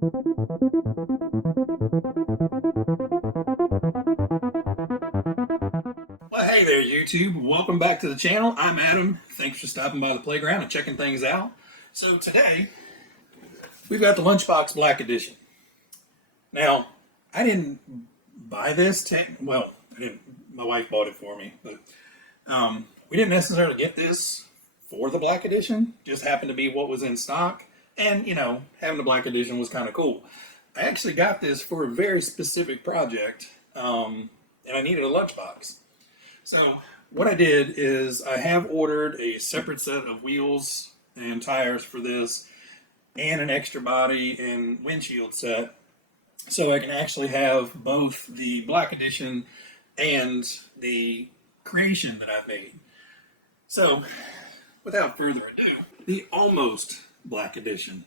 Well, hey there, YouTube. Welcome back to the channel. I'm Adam. Thanks for stopping by the playground and checking things out. So today, we've got the Lunchbox Black Edition. Now, I didn't buy this. Well, I didn't. My wife bought it for me, but we didn't necessarily get this for the Black Edition. Just happened to be what was in stock, and you know, having the Black Edition was kind of cool. I actually got this for a very specific project, and I needed a lunchbox. So what I did is I have ordered a separate set of wheels and tires for this, and an extra body and windshield set, so I can actually have both the Black Edition and the creation that I've made. So without further ado, the almost Black Edition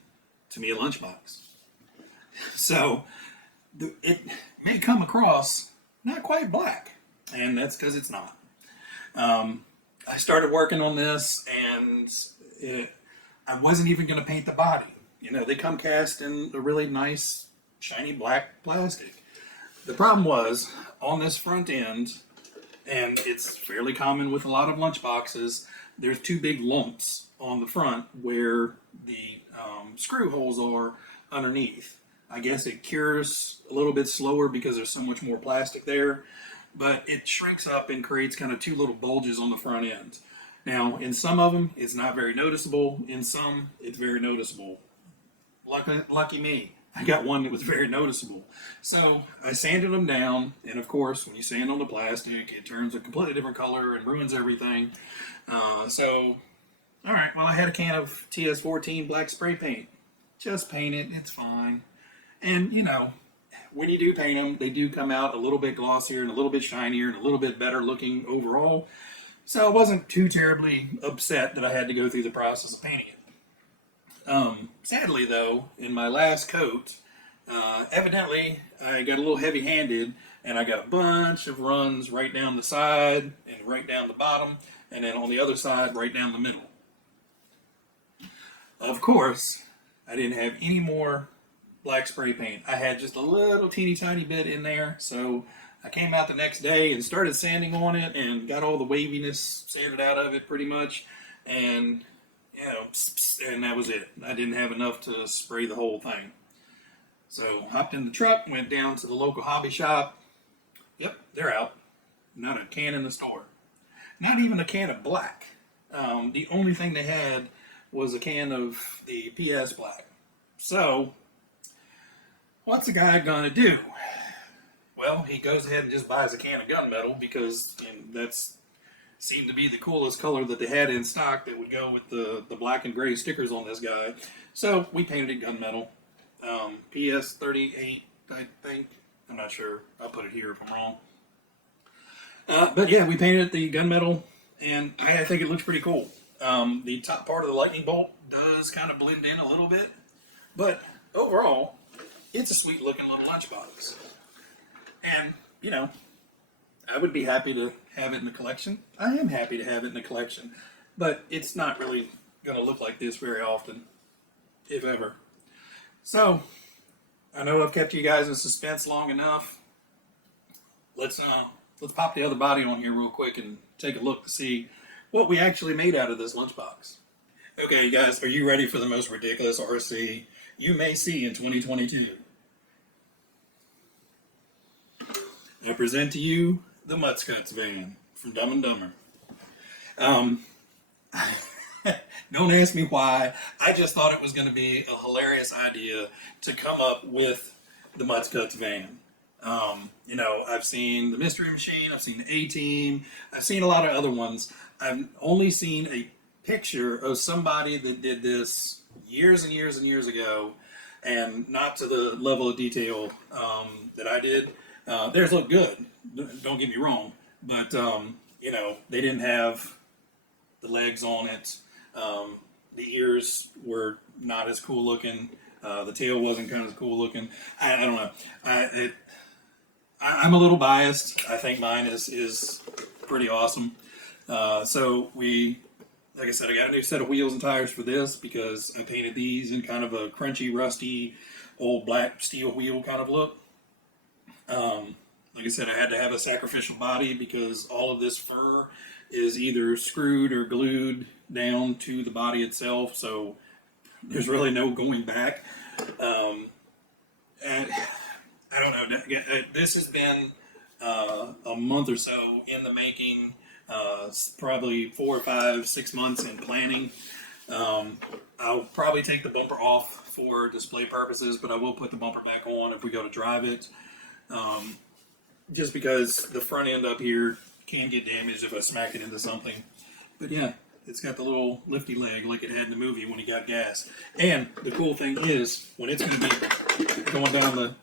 Tamiya lunchbox. So it may come across not quite black, and that's because it's not. I started working on this, and I wasn't even going to paint the body. You know, they come cast in a really nice, shiny black plastic. The problem was, on this front end, and it's fairly common with a lot of lunchboxes, there's two big lumps on the front where the screw holes are underneath. I guess it cures a little bit slower because there's so much more plastic there, but it shrinks up and creates kind of two little bulges on the front end. Now, in some of them, it's not very noticeable. In some, it's very noticeable. Lucky me, I got one that was very noticeable. So I sanded them down, and of course, when you sand on the plastic, it turns a completely different color and ruins everything. All right, well, I had a can of TS14 black spray paint. Just paint it, it's fine. And, you know, when you do paint them, they do come out a little bit glossier and a little bit shinier and a little bit better looking overall. So I wasn't too terribly upset that I had to go through the process of painting it. Sadly, though, in my last coat, evidently I got a little heavy-handed, and I got a bunch of runs right down the side and right down the bottom, and then on the other side right down the middle. Of course, I didn't have any more black spray paint. I had just a little teeny tiny bit in there, so I came out the next day and started sanding on it and got all the waviness sanded out of it pretty much, and you know, and that was it. I didn't have enough to spray the whole thing. So hopped in the truck, went down to the local hobby shop. Yep, they're out. Not a can in the store. Not even a can of black. The only thing they had was a can of the PS black. So what's a guy gonna do? Well, he goes ahead and just buys a can of gunmetal because that's seemed to be the coolest color that they had in stock that would go with the black and gray stickers on this guy. So we painted it gunmetal. PS38, I think. I'm not sure. I'll put it here if I'm wrong. But yeah, we painted it the gunmetal, and I think it looks pretty cool. The top part of the lightning bolt does kind of blend in a little bit, but overall, it's a sweet looking little lunchbox. And, you know, I would be happy to have it in the collection. I am happy to have it in the collection, but it's not really going to look like this very often, if ever. So, I know I've kept you guys in suspense long enough. Let's pop the other body on here real quick and take a look to see what we actually made out of this lunchbox. Okay, guys, are you ready for the most ridiculous RC you may see in 2022? I present to you the Mutts Cutts van from Dumb and Dumber. Don't ask me why. I just thought it was going to be a hilarious idea to come up with the Mutts Cutts van. You know, I've seen the Mystery Machine, I've seen the A-Team, I've seen a lot of other ones. I've only seen a picture of somebody that did this years and years and years ago, and not to the level of detail that I did. Theirs looked good, don't get me wrong, but you know, they didn't have the legs on it. The ears were not as cool looking. The tail wasn't kind of cool looking. I don't know. I'm a little biased. I think mine is pretty awesome. So like I said, I got a new set of wheels and tires for this because I painted these in kind of a crunchy, rusty old black steel wheel kind of look. Like I said, I had to have a sacrificial body because all of this fur is either screwed or glued down to the body itself, so there's really no going back. And I don't know. This has been a month or so in the making. Probably 4 or 5, 6 months in planning. I'll probably take the bumper off for display purposes, but I will put the bumper back on if we go to drive it. Just because the front end up here can get damaged if I smack it into something. But yeah, it's got the little lifty leg like it had in the movie when he got gas. And the cool thing is, when it's going to be going down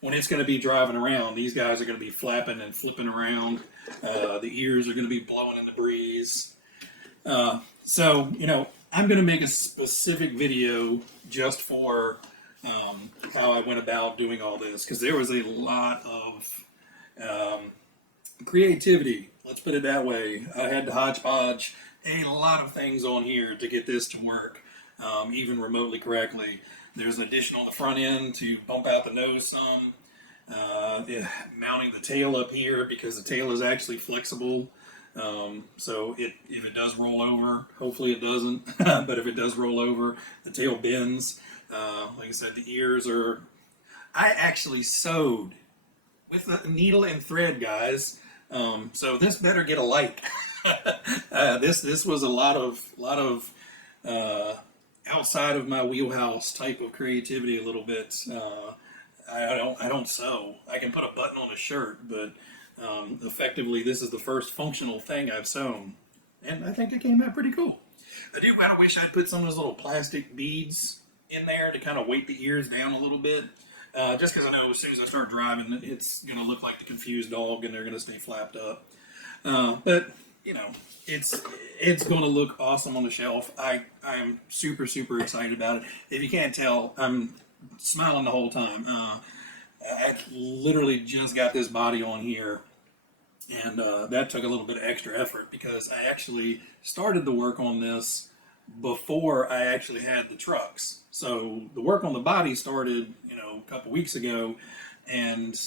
when it's going to be driving around, these guys are going to be flapping and flipping around. The ears are going to be blowing in the breeze. So, you know, I'm going to make a specific video just for how I went about doing all this, because there was a lot of creativity, let's put it that way. I had to hodgepodge a lot of things on here to get this to work, even remotely correctly. There's an addition on the front end to bump out the nose some. Mounting the tail up here because the tail is actually flexible. So if it does roll over, hopefully it doesn't, but if it does roll over, the tail bends. Like I said, the ears are... I actually sewed with a needle and thread, guys. So this better get a like. This was a lot of outside of my wheelhouse type of creativity a little bit. I don't sew. I can put a button on a shirt, but effectively this is the first functional thing I've sewn, and I think it came out pretty cool. I do kind of wish I'd put some of those little plastic beads in there to kind of weight the ears down a little bit. Just because I know as soon as I start driving, it's going to look like the confused dog, and they're going to stay flapped up. But you know, it's going to look awesome on the shelf. I'm super excited about it. If you can't tell, I'm smiling the whole time. I literally just got this body on here, and that took a little bit of extra effort because I actually started the work on this before I actually had the trucks. So the work on the body started, you know, a couple weeks ago, and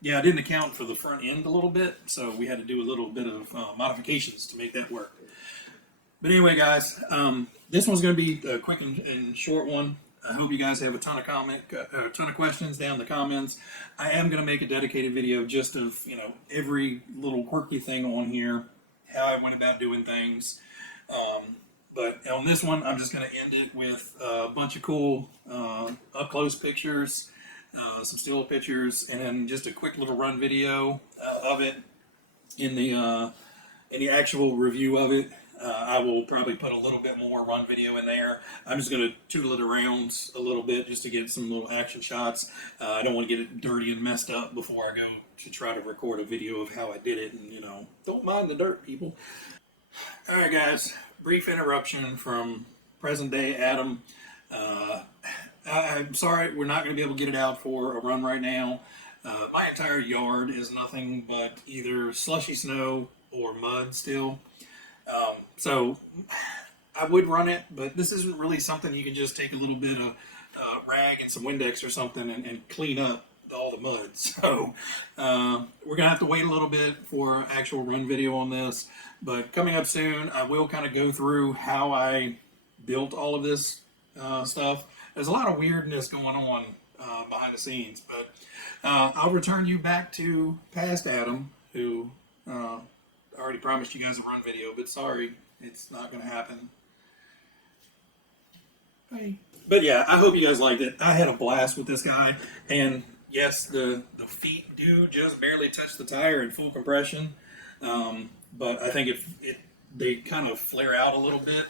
yeah, I didn't account for the front end a little bit, so we had to do a little bit of modifications to make that work. But anyway, guys, this one's going to be a quick and short one. I hope you guys have a ton of questions down in the comments. I am going to make a dedicated video just of, you know, every little quirky thing on here, how I went about doing things. But on this one, I'm just going to end it with a bunch of cool up-close pictures, some still pictures, and then just a quick little run video of it. In the actual review of it, I will probably put a little bit more run video in there. I'm just going to tootle it around a little bit just to get some little action shots. I don't want to get it dirty and messed up before I go to try to record a video of how I did it, and, you know, don't mind the dirt, people. Alright guys, brief interruption from present day Addam. I'm sorry we're not going to be able to get it out for a run right now. My entire yard is nothing but either slushy snow or mud still. So I would run it, but this isn't really something you can just take a little bit of rag and some Windex or something and clean up all the mud. So we're going to have to wait a little bit for actual run video on this. But coming up soon, I will kind of go through how I built all of this stuff. There's a lot of weirdness going on behind the scenes, but I'll return you back to past Addam, who already promised you guys a run video, but sorry, it's not going to happen. Bye. But yeah, I hope you guys liked it. I had a blast with this guy, and yes, the feet do just barely touch the tire in full compression. But I think they kind of flare out a little bit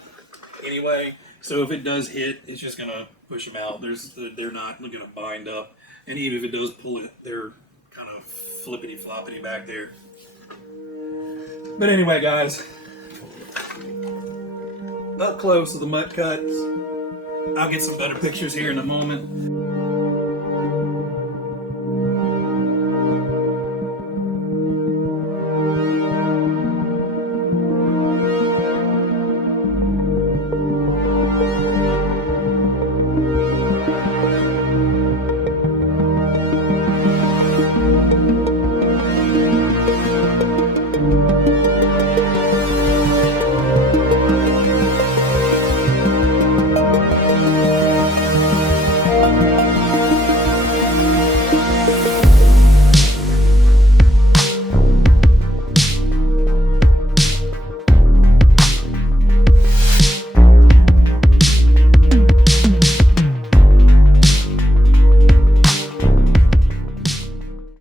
anyway. So if it does hit, it's just gonna push them out. They're not gonna bind up, and even if it does pull it, they're kind of flippity floppity back there. But anyway, guys, up close to the Mutts Cutts. I'll get some better pictures here in a moment.